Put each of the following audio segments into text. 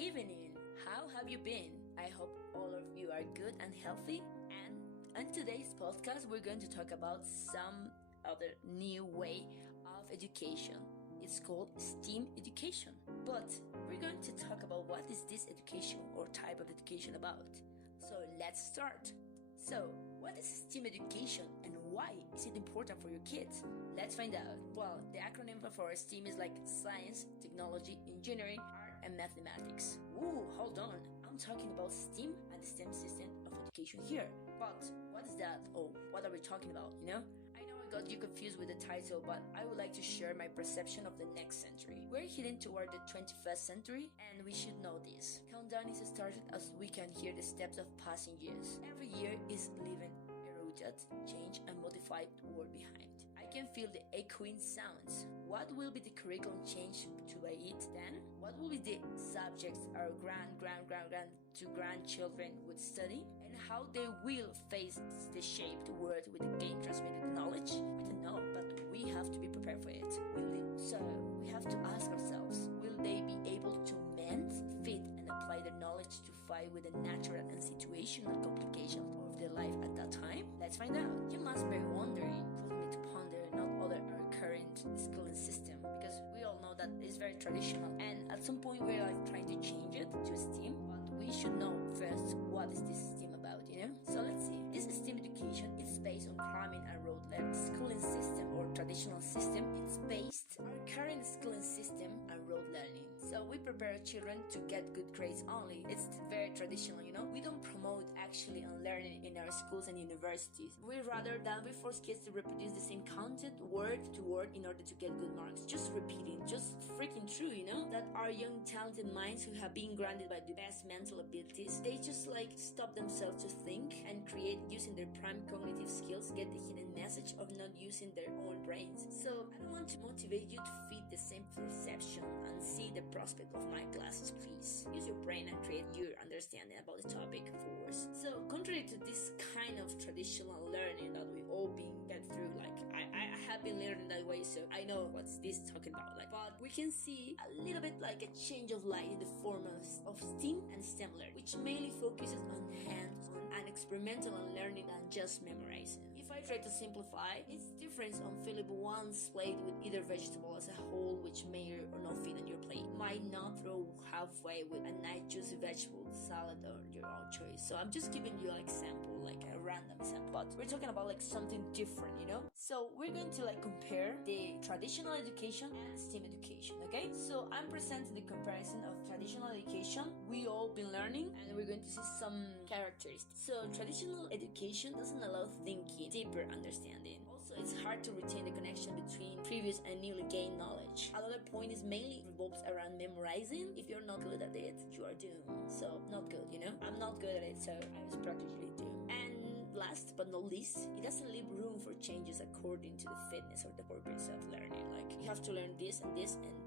evening. How have you been? I hope all of you are good and healthy. And on today's podcast, we're going to talk about some other new way of education. It's called STEAM education. But we're going to talk about what is this education or type of education about. So let's start. So, what is STEAM education and why is it important for your kids? Let's find out. Well, the acronym for STEAM is like science, technology, engineering, art, and mathematics. Ooh, hold on. I'm talking about STEAM and the STEM system of education here. But what is that? Or what are we talking about, I know I got you confused with the title, but I would like to share my perception of the next century. We're heading toward the 21st century, and we should know this. Countdown is started as we can hear the steps of passing years. Every year is living change and modified world behind. I can feel the echoing sounds. What will be the curriculum change to by it then? What will be the subjects our grandchildren would study? And how they will face the shaped world with the game transmitted knowledge? We don't know, but we have to be prepared for it. So we have to ask ourselves, will they be able to mend, fit, and apply their knowledge to fight with the natural and situational complications of their life at that time? Let's find out. You must be wondering, put me to ponder not other our current schooling system, because we all know that it's very traditional, and at some point we're trying to change it to STEAM, but we should know first what is this STEAM about, So let's see. This STEAM education is based on cramming and rote learning schooling system or traditional system. It's based our current schooling system and rote learning. So we prepare children to get good grades only. It's very traditional, We don't promote actually on learning in our schools and universities. We rather than we force kids to reproduce the same content word to word in order to get good marks. Just repeating, just freaking true, That our young talented minds who have been granted by the best mental abilities, they just stop themselves to think and create using their prime cognitive skills, get the hidden message of not using their own brains. So I don't want to motivate you to feed the same perception and see the prospect of my classes, please. Use your brain and create your understanding about the topic force. So contrary to this kind of traditional learning that we all been get through, I have been learning that way, so I know what's this talking about. But we can see a little bit like a change of light in the form of STEAM and STEM learning, which mainly focuses on hands-on and experimental and learning than just memorizing. If I try to simplify, it's difference on filling one's plate with either vegetable as a whole, which may or not fit on your plate, might not throw halfway with a nice juicy vegetable salad or your own choice. So I'm just giving you an example, like a random example, but we're talking about something different, So we're going to compare the traditional education and STEAM education, okay? So I'm presenting the comparison of traditional education we all been learning, and we're going to see some characteristics. So traditional education doesn't allow thinking, deeper understanding. Also, it's hard to retain the connection between previous and newly gained knowledge. Another point is mainly revolves around memorizing. If you're not good at it, you are doomed. So not good, I'm not good at it, so I was practically doomed. And last but not least, it doesn't leave room for changes according to the fitness or the purpose of learning. You have to learn this and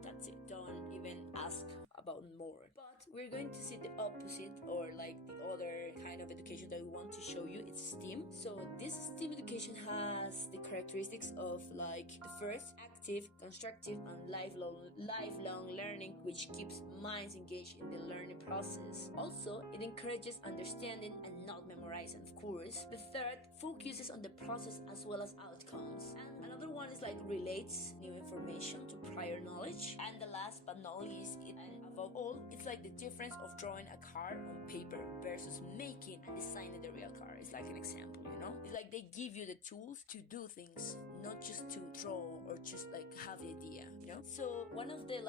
that's it. Don't even ask about more. But we're going to see the opposite, or the other kind of education that we want to show you. It's STEAM. So this STEAM education has the characteristics of the first, active, constructive, and lifelong learning, which keeps minds engaged in the learning process. Also, it encourages understanding and not memorizing, of course. The third focuses on the process as well as outcomes. And another one is relates new information to prior knowledge. And the last but not least, and above all, it's the difference of drawing a car on paper versus making and designing the real car. It's an example, It's they give you the tools to do things, not just to draw or just have the idea, So one of the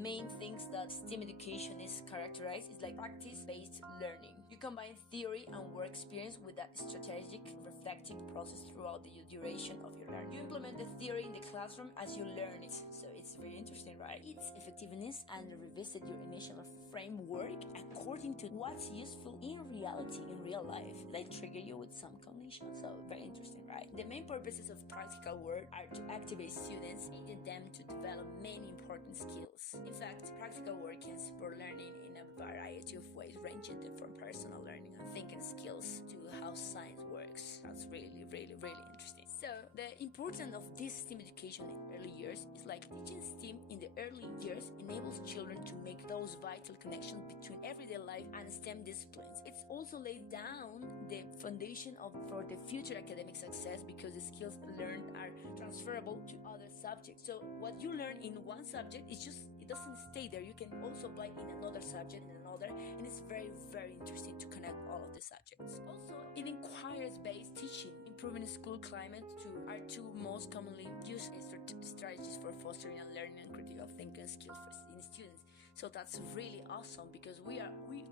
main things that STEAM education is characterized is practice-based learning. You combine theory and work experience with a strategic, reflective process throughout the duration of your learning. You implement the theory in the classroom as you learn it, so it's very interesting, right? Its effectiveness and revisit your initial framework according to what's useful in reality, in real life. They trigger you with some cognition, so very interesting, right? The main purposes of practical work are to activate students, aiding them to develop many important skills. In fact, practical work can support learning in a variety of ways, ranging from personal learning and thinking skills to how science works. That's really, really, really interesting. So the importance of this STEAM education in early years is teaching STEAM in the early years enables children to make those those vital connections between everyday life and STEM disciplines. It's also laid down the foundation for the future academic success because the skills learned are transferable to other subjects. So what you learn in one subject is just, it doesn't stay there. You can also apply in another subject, in another, and it's very, very interesting to connect all of the subjects. Also, it inquires based teaching, improving school climate are two most commonly used strategies for fostering and learning and critical thinking skills in students. So that's really awesome because we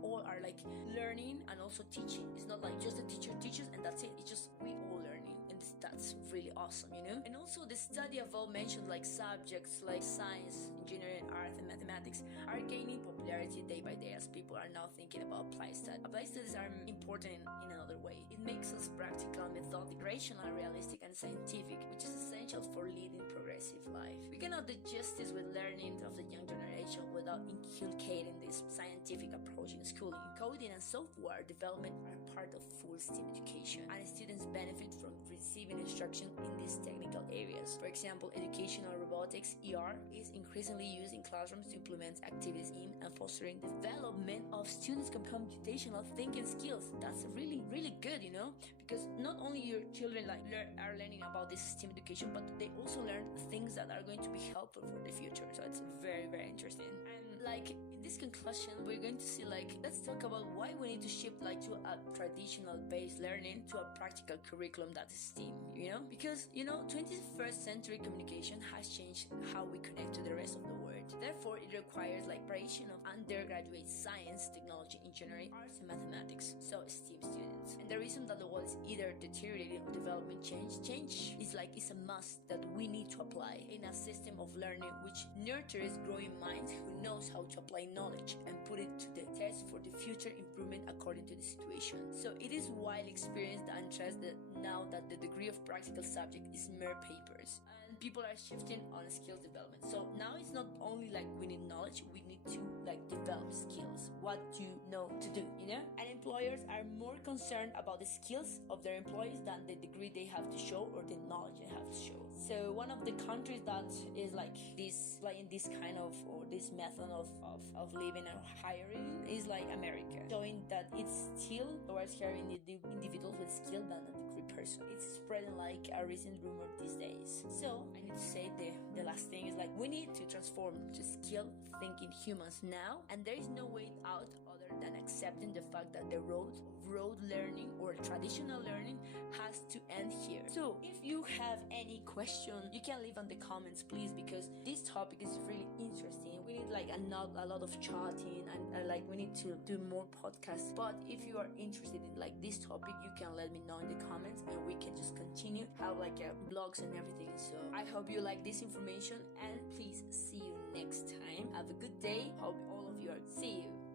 all are like learning and also teaching. It's not like just the teacher teaches and that's it. It's just we all learning, and that's really awesome, you know. And also the study of all mentioned like subjects like science, engineering, art, and mathematics are gaining popularity day by day as people are now thinking about applied studies. Applied studies are important in another way. It makes us practical, methodic, rational, realistic, and scientific, which is essential for leading progressive life. We cannot do justice with learning of the young generation without inculcating this scientific approach in schooling. Coding and software development are part of full STEM education, and students benefit from receiving instruction in these technical areas. For example, educational robotics ER is increasingly used in classrooms to implement activities in and fostering development of students' computational thinking skills. That's really, really good, you know, because not only your children are learning about this STEM education, but they also learn things that are going to be helpful for the future. So it's very, very interesting. And like in this conclusion, we're going to see let's talk about why we need to shift to a traditional based learning to a practical curriculum that is STEAM, you know, because 21st century communication has changed how we connect to the rest of the world. Therefore, it requires preparation of undergraduate science, technology, engineering, arts, and mathematics, so STEAM students. And the reason that the world is either deteriorating or development change is it's a must that we need to apply in a system of learning which nurtures growing minds who knows how to apply knowledge and put it to the test for the future improvement according to the situation. So it is widely experienced and trusted now that the degree of practical subject is mere papers. People are shifting on skills development. So now it's not only we need knowledge, we need to develop skills. What do you know to do, you know? And employers are more concerned about the skills of their employees than the degree they have to show or the knowledge they have to show. So one of the countries that is in this kind of or this method of living and hiring is America, showing that it's still towards hiring the individuals with skill than a degree person. It's spreading a recent rumor these days. So I need to say the last thing is we need to transform to skill thinking humans now, and there is no way out other than accepting the fact that the road learning or traditional learning has to end here. So if you have any question, you can leave on the comments, please, because this topic is really interesting. We need a lot of chatting and we need to do more podcasts. But if you are interested in this topic, you can let me know in the comments and we can just continue have blogs and everything. So I hope you like this information, and please see you next time. Have a good day. Hope all of you are. See you.